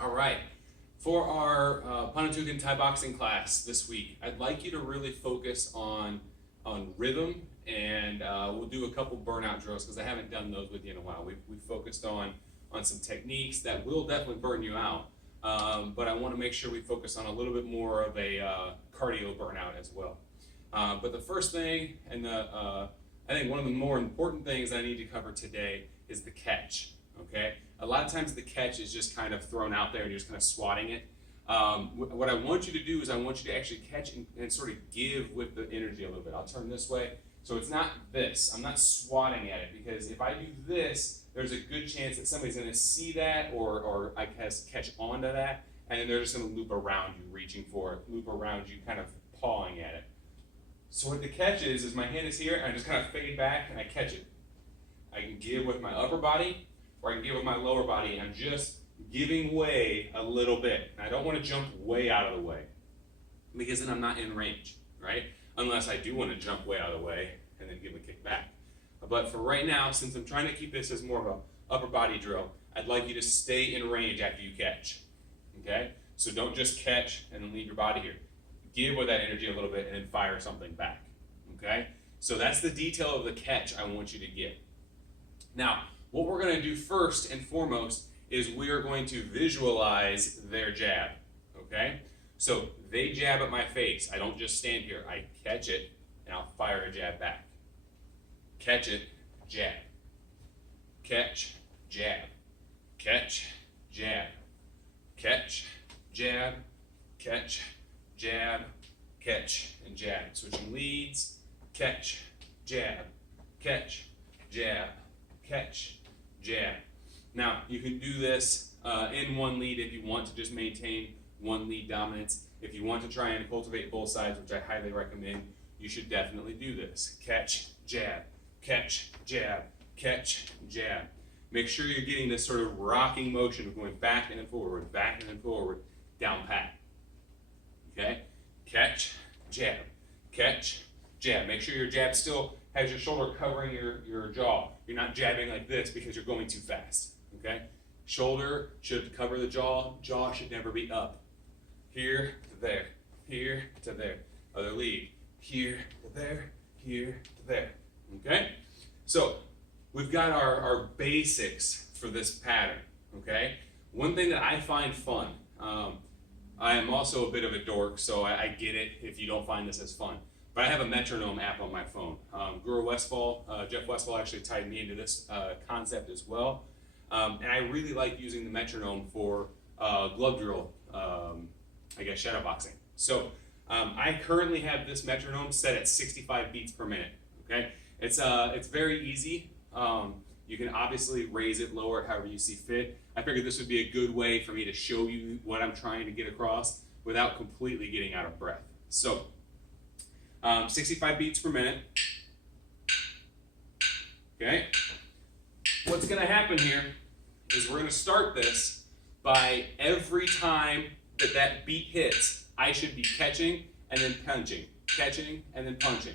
All right. For our Panantukan and Thai boxing class this week, I'd like you to really focus on rhythm, and we'll do a couple burnout drills because I haven't done those with you in a while. We've focused on some techniques that will definitely burn you out, but I want to make sure we focus on a little bit more of a cardio burnout as well. But the first thing, and I think one of the more important things I need to cover today is the catch. Okay, a lot of times the catch is just kind of thrown out there and you're just kind of swatting it. What I want you to do is I want you to actually catch and sort of give with the energy a little bit. I'll turn this way. So it's not this. I'm not swatting at it, because if I do this, there's a good chance that somebody's going to see that, or I catch onto that, and then they're just going to loop around you, reaching for it, loop around you, kind of pawing at it. So what the catch is my hand is here, and I just kind of fade back and I catch it. I can give with my upper body, or I can give with my lower body, and I'm just giving way a little bit. And I don't want to jump way out of the way, because then I'm not in range, right? Unless I do want to jump way out of the way and then give a kick back. But for right now, since I'm trying to keep this as more of an upper body drill, I'd like you to stay in range after you catch, okay? So don't just catch and then leave your body here. Give with that energy a little bit and then fire something back, okay? So that's the detail of the catch I want you to get. Now, what we're going to do first and foremost is we are going to visualize their jab, okay? So they jab at my face. I don't just stand here. I catch it, and I'll fire a jab back. Catch it, jab. Catch, jab. Catch, jab. Catch, jab. Catch, jab. Catch, and jab. Switching leads. Catch, jab. Catch, jab. Catch, jab. Now, you can do this in one lead if you want to just maintain one lead dominance. If you want to try and cultivate both sides, which I highly recommend, you should definitely do this. Catch, jab, catch, jab, catch, jab. Make sure you're getting this sort of rocking motion of going back and then forward, down pat. Okay? Catch, jab, catch, jab. Make sure your jab still has your shoulder covering your jaw. You're not jabbing like this because you're going too fast. Okay? Shoulder should cover the jaw. Jaw should never be up. Here to there. Here to there. Other lead. Here to there. Here to there. Okay? So we've got our basics for this pattern. Okay? One thing that I find fun, I am also a bit of a dork, so I get it if you don't find this as fun. But I have a metronome app on my phone. Jeff Westfall actually tied me into this concept as well. And I really like using the metronome for glove drill, shadow boxing. So I currently have this metronome set at 65 beats per minute. Okay, it's very easy. You can obviously raise it, lower it, however you see fit. I figured this would be a good way for me to show you what I'm trying to get across without completely getting out of breath. So 65 beats per minute. Okay. What's going to happen here is we're going to start this by every time that beat hits, I should be catching and then punching, catching and then punching.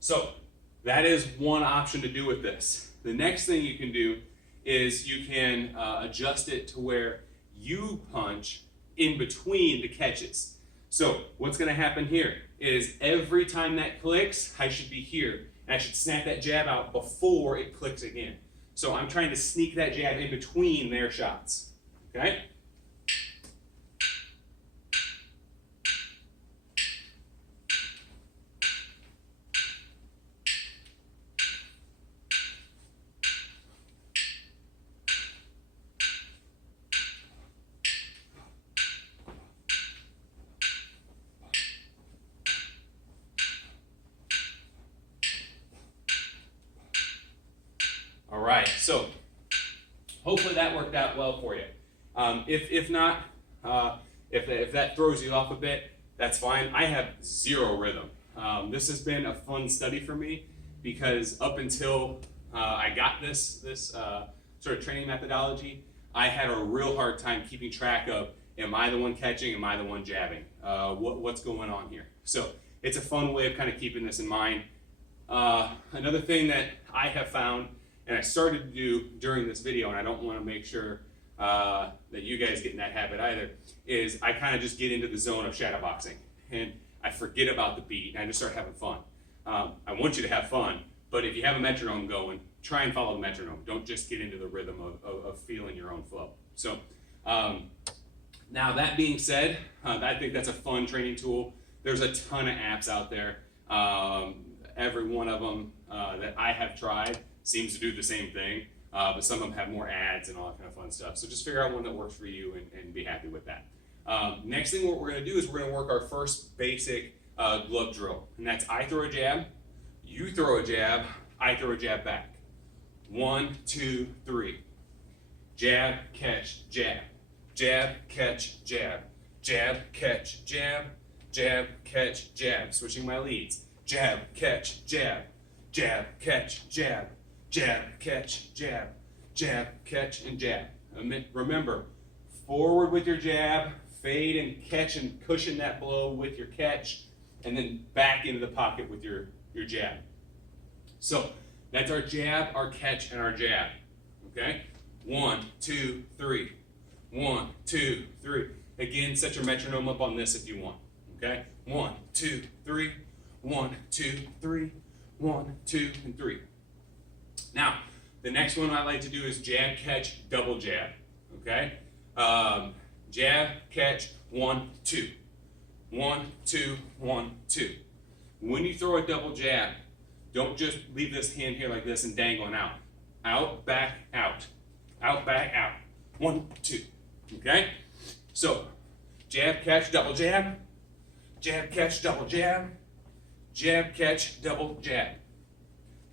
So that is one option to do with this. The next thing you can do is you can adjust it to where you punch in between the catches. So what's going to happen here is every time that clicks, I should be here. And I should snap that jab out before it clicks again. So I'm trying to sneak that jab in between their shots. Okay? All right, so hopefully that worked out well for you. If not, if that throws you off a bit, that's fine. I have zero rhythm. This has been a fun study for me because up until I got this sort of training methodology, I had a real hard time keeping track of, am I the one catching, am I the one jabbing? What's going on here? So it's a fun way of kind of keeping this in mind. Another thing that I have found, and I started to do during this video, and I don't want to make sure that you guys get in that habit either, is I kind of just get into the zone of shadowboxing, and I forget about the beat, and I just start having fun. I want you to have fun, but if you have a metronome going, try and follow the metronome. Don't just get into the rhythm of feeling your own flow. So now that being said, I think that's a fun training tool. There's a ton of apps out there. Every one of them that I have tried seems to do the same thing, but some of them have more ads and all that kind of fun stuff. So just figure out one that works for you and be happy with that. Next thing what we're going to do is we're going to work our first basic glove drill, and that's I throw a jab, you throw a jab, I throw a jab back. 1, 2, 3. Jab, catch, jab. Jab, catch, jab. Jab, catch, jab. Jab, catch, jab. Switching my leads. Jab, catch, jab. Jab, catch, jab. Jab, catch, jab. Jab, catch, and jab. Remember, forward with your jab, fade and catch and cushion that blow with your catch, and then back into the pocket with your jab. So that's our jab, our catch, and our jab. Okay? 1, 2, 3. 1, 2, 3. Again, set your metronome up on this if you want. Okay? 1, 2, 3. 1, 2, 3. 1, 2, and 3. Now, the next one I like to do is jab, catch, double jab. Okay? Jab, catch, 1, 2. 1, 2, 1, 2. When you throw a double jab, don't just leave this hand here like this and dangling out. Out, back, out. Out, back, out. 1, 2. Okay? So, jab, catch, double jab. Jab, catch, double jab. Jab, catch, double jab.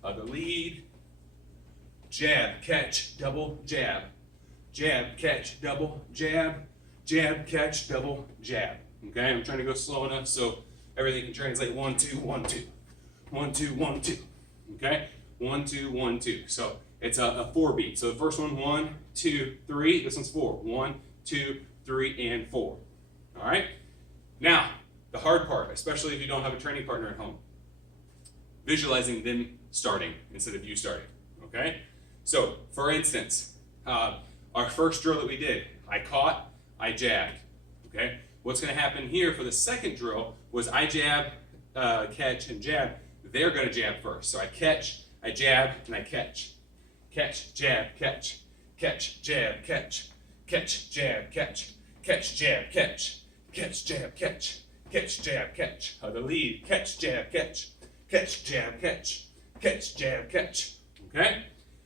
Other lead. Jab, catch, double jab. Jab, catch, double jab. Jab, catch, double jab. Okay? I'm trying to go slow enough so everything can translate. 1, 2, 1, 2. 1, 2, 1, 2. Okay? 1, 2, 1, 2. So it's a 4 beat. So the first one, 1, 2, 3. This one's 4. 1, 2, 3, and 4. All right? Now, the hard part, especially if you don't have a training partner at home, visualizing them starting instead of you starting. Okay? So, for instance, our first drill that we did, I caught, I jabbed. Okay? What's going to happen here for the second drill was I jab, catch, and jab. They're going to jab first. So I catch, I jab, and I catch. Catch, jab, catch. Catch, jab, catch. Catch, jab, catch. Catch, jab, catch. Catch, jab, catch. Catch, jab, catch. The lead. Catch, jab, catch. Catch, jab, catch. Catch, jab, catch. Okay?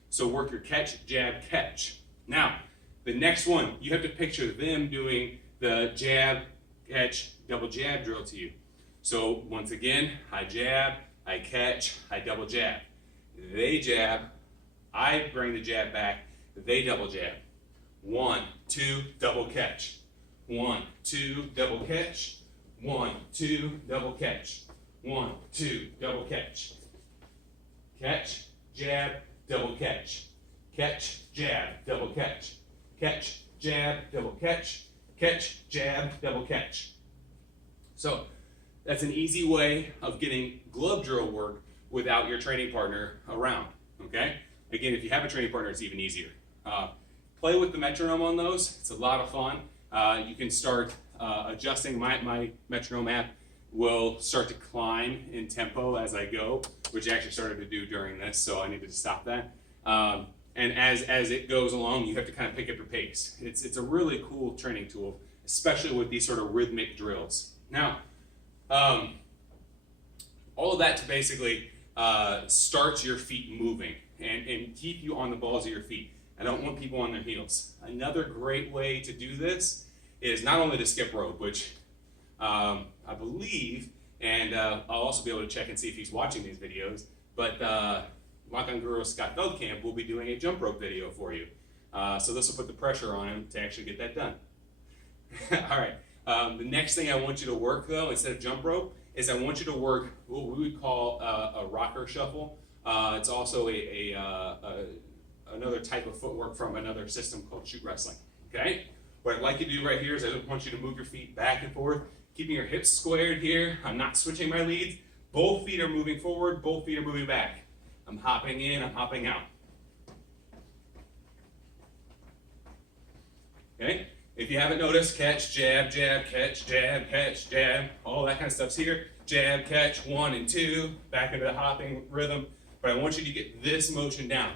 So work your catch, jab, catch. Now, the next one, you have to picture them doing the jab, catch, double jab drill to you. So once again, I jab, I catch, I double jab. They jab, I bring the jab back, they double jab. 1, 2, double catch. 1, 2, double catch. 1, 2, double catch. 1, 2, double catch. Catch, jab, double catch. Catch, jab, double catch. Catch, jab, double catch. Catch, jab, double catch. So that's an easy way of getting glove drill work without your training partner around, okay? Again, if you have a training partner, it's even easier. Play with the metronome on those. It's a lot of fun. You can start adjusting. My metronome app will start to climb in tempo as I go, which I actually started to do during this, so I needed to stop that. And as it goes along, you have to kind of pick up your pace. It's a really cool training tool, especially with these sort of rhythmic drills. Now, all of that to basically start your feet moving and keep you on the balls of your feet. I don't want people on their heels. Another great way to do this is not only to skip rope, which I believe, and I'll also be able to check and see if he's watching these videos, but Lock On Guru Scott Feldkamp will be doing a jump rope video for you. So this will put the pressure on him to actually get that done. All right. The next thing I want you to work, though, instead of jump rope, is I want you to work what we would call a rocker shuffle. It's also another type of footwork from another system called shoot wrestling. Okay? What I'd like you to do right here is I just want you to move your feet back and forth, keeping your hips squared here. I'm not switching my leads. Both feet are moving forward, both feet are moving back. I'm hopping in, I'm hopping out. Okay? If you haven't noticed, catch, jab, catch, jab, all that kind of stuff's here. Jab, catch, 1 and 2, back into the hopping rhythm. But I want you to get this motion down.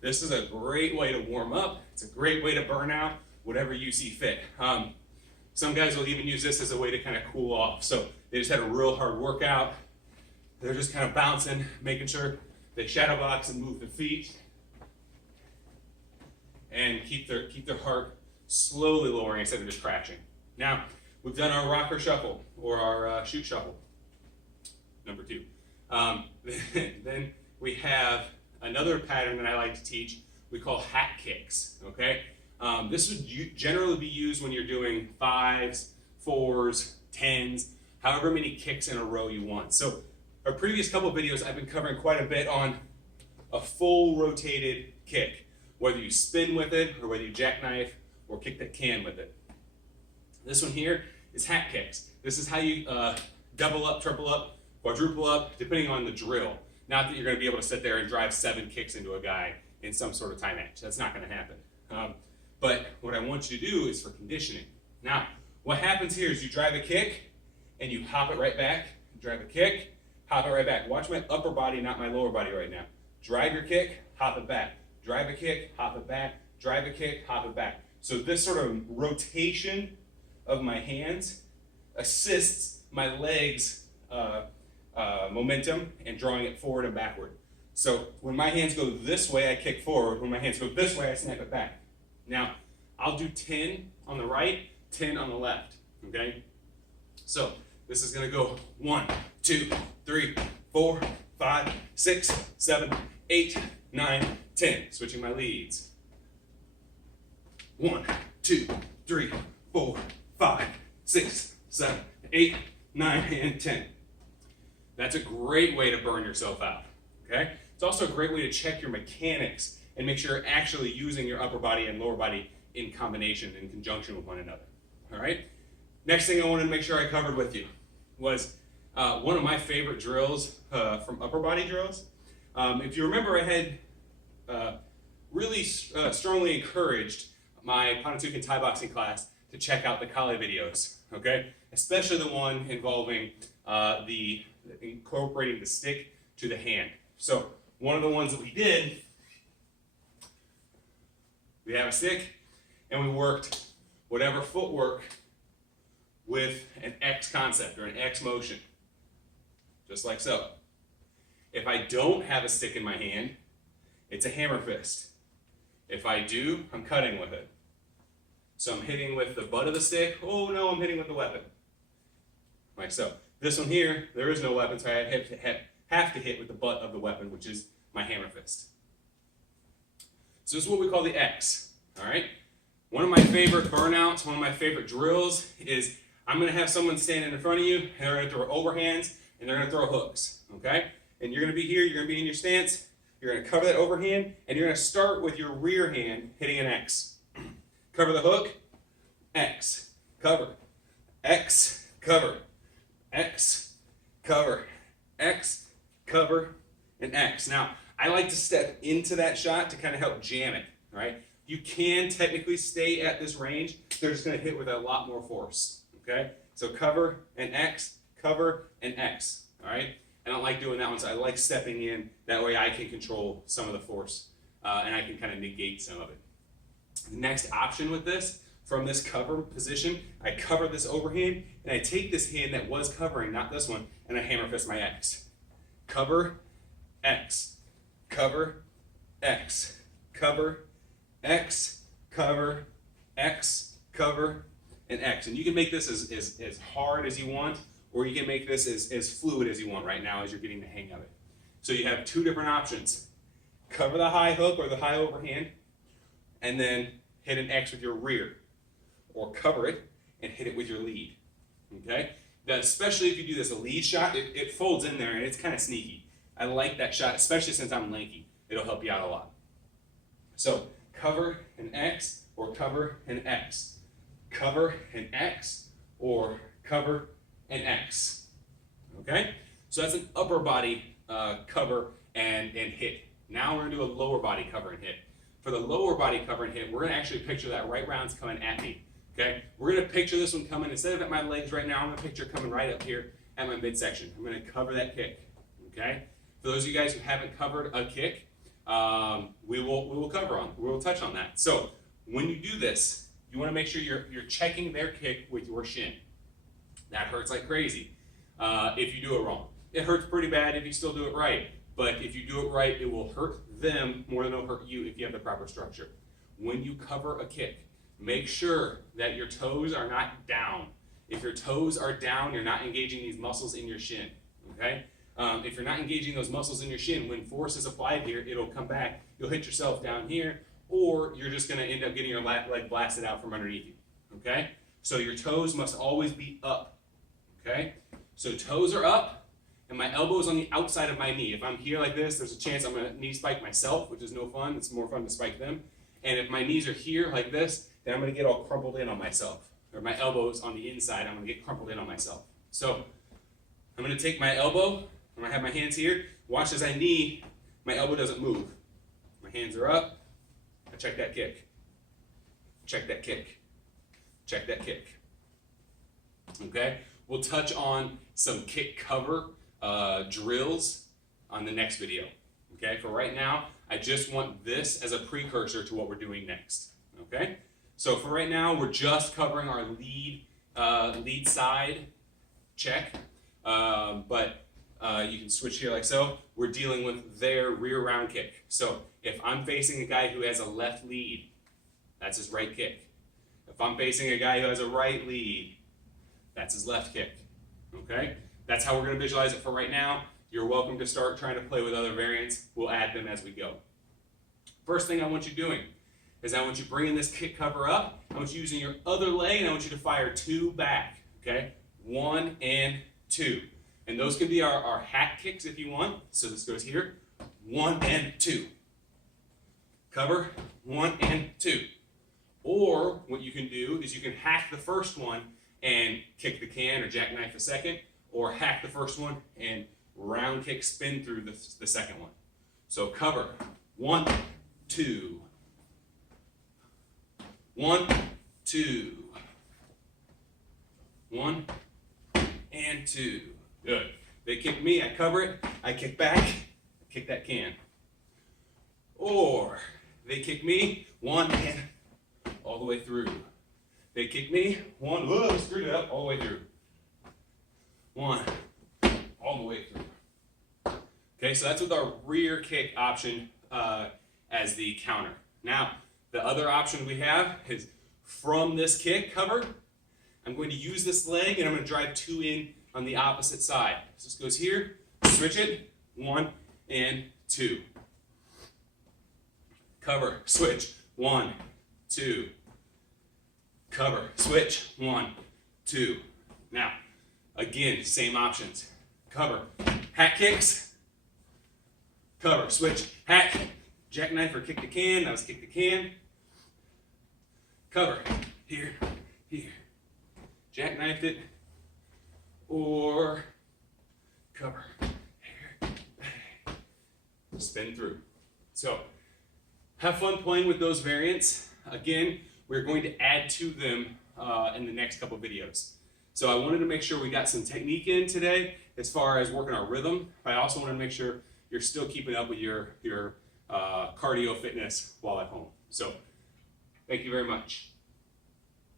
This is a great way to warm up. It's a great way to burn out, whatever you see fit. Some guys will even use this as a way to kind of cool off. So they just had a real hard workout. They're just kind of bouncing, making sure they shadow box and move the feet. And keep their heart slowly lowering instead of just crashing. Now, we've done our rocker shuffle, or our shoot shuffle, number 2. Then we have another pattern that I like to teach we call hat kicks, okay? This would generally be used when you're doing 5s, 4s, 10s, however many kicks in a row you want. So our previous couple videos, I've been covering quite a bit on a full rotated kick, whether you spin with it or whether you jackknife or kick that can with it. This one here is hat kicks. This is how you double up, triple up, quadruple up, depending on the drill. Not that you're going to be able to sit there and drive 7 kicks into a guy in some sort of time match. That's not going to happen. But what I want you to do is for conditioning. Now, what happens here is you drive a kick and you hop it right back. Drive a kick, hop it right back. Watch my upper body, not my lower body right now. Drive your kick, hop it back. Drive a kick, hop it back. Drive a kick, hop it back. So this sort of rotation of my hands assists my legs momentum and drawing it forward and backward. So when my hands go this way, I kick forward. When my hands go this way, I snap it back. Now, I'll do 10 on the right, 10 on the left, okay? So this is gonna go 1, 2, 3, 4, 5, 6, 7, 8, 9, 10. Switching my leads. 1, 2, 3, 4, 5, 6, 7, 8, 9, and 10. That's a great way to burn yourself out, okay? It's also a great way to check your mechanics and make sure you're actually using your upper body and lower body in combination, in conjunction with one another, all right? Next thing I wanted to make sure I covered with you was one of my favorite drills from upper body drills. If you remember, I had really strongly encouraged my Panantukan and Thai boxing class to check out the Kali videos, okay? Especially the one involving incorporating the stick to the hand. So one of the ones that we did, we have a stick and we worked whatever footwork with an X concept or an X motion, just like so. If I don't have a stick in my hand, it's a hammer fist. If I do, I'm cutting with it. So I'm hitting with the butt of the stick. Oh no, I'm hitting with the weapon. Like so. This one here, there is no weapon, so I have to hit with the butt of the weapon, which is my hammer fist. So this is what we call the X, all right? One of my favorite burnouts, one of my favorite drills is I'm gonna have someone standing in front of you, and they're gonna throw overhands, and they're gonna throw hooks, okay? And you're gonna be here, you're gonna be in your stance, you're gonna cover that overhand, and you're gonna start with your rear hand hitting an X. Cover the hook, X, cover, X, cover, X, cover, X, cover, and X. Now, I like to step into that shot to kind of help jam it, all right? You can technically stay at this range. They're just gonna hit with a lot more force, okay? So cover and X, cover and X, all right? I don't like doing that one, so I like stepping in. That way I can control some of the force and I can kind of negate some of it. The next option with this, from this cover position, I cover this overhand and I take this hand that was covering, not this one, and I hammer fist my X. Cover, X, cover, X, cover, X, cover, X, cover, and X. And you can make this as hard as you want, or you can make this as fluid as you want right now as you're getting the hang of it. So you have two different options. Cover the high hook or the high overhand, and then hit an X with your rear. Or cover it and hit it with your lead. Okay? Now, especially if you do this, a lead shot, it folds in there and it's kind of sneaky. I like that shot, especially since I'm lanky. It'll help you out a lot. So cover an X or cover an X. Cover an X or cover an X. Okay? So that's an upper body cover and hit. Now we're going to do a lower body cover and hit. For the lower body cover and hit, we're going to actually picture that right round's coming at me. Okay? We're going to picture this one coming, instead of at my legs right now, I'm going to picture coming right up here at my midsection. I'm going to cover that kick. Okay? For those of you guys who haven't covered a kick, we will touch on that. So when you do this, you want to make sure you're checking their kick with your shin. That hurts like crazy if you do it wrong. It hurts pretty bad if you still do it right. But if you do it right, it will hurt them more than it'll hurt you if you have the proper structure. When you cover a kick, make sure that your toes are not down. If your toes are down, you're not engaging these muscles in your shin. Okay? If you're not engaging those muscles in your shin, when force is applied here, it'll come back. You'll hit yourself down here, or you're just going to end up getting your leg blasted out from underneath you. Okay? So your toes must always be up. Okay? So toes are up, and my elbow is on the outside of my knee. If I'm here like this, there's a chance I'm going to knee spike myself, which is no fun. It's more fun to spike them. And if my knees are here like this, then I'm going to get all crumpled in on myself. Or my elbow's on the inside, I'm going to get crumpled in on myself. So I'm going to take my elbow, I'm going to have my hands here. Watch as I knee, my elbow doesn't move. My hands are up. I check that kick. Check that kick. Check that kick. Okay? We'll touch on some kick cover drills on the next video. Okay? For right now, I just want this as a precursor to what we're doing next. Okay? So for right now, we're just covering our lead side check. But you can switch here like so. We're dealing with their rear round kick. So if I'm facing a guy who has a left lead, that's his right kick. If I'm facing a guy who has a right lead, that's his left kick. Okay? That's how we're going to visualize it for right now. You're welcome to start trying to play with other variants. We'll add them as we go. First thing I want you doing is I want you bringing this kick cover up. I want you using your other leg, and I want you to fire 2 back. Okay? 1 and 2. And those can be our hat kicks if you want. So this goes here. 1 and 2. Cover. 1 and 2. Or what you can do is you can hack the first one and kick the can or jackknife the second, or hack the first one and round kick spin through the second one. So cover. 1, 2. 1, 2. 1 and 2. Good. They kick me, I cover it, I kick back, I kick that can. Or they kick me, 1 and all the way through. They kick me, 1, whoa, screwed it up, all the way through. 1, all the way through. Okay, so that's with our rear kick option as the counter. Now, the other option we have is from this kick cover, I'm going to use this leg and I'm going to drive 2 in on the opposite side. So this goes here, switch it, 1 and 2. Cover, switch, 1, 2. Cover, switch, 1, 2. Now, again, same options. Cover, hat kicks. Cover, switch, hat, jackknife or kick the can. That was kick the can. Cover, here, here. Jackknifed it. Or cover, here, spin through. So, have fun playing with those variants. Again, we're going to add to them in the next couple videos. So I wanted to make sure we got some technique in today as far as working our rhythm, but I also wanted to make sure you're still keeping up with your cardio fitness while at home. So, thank you very much.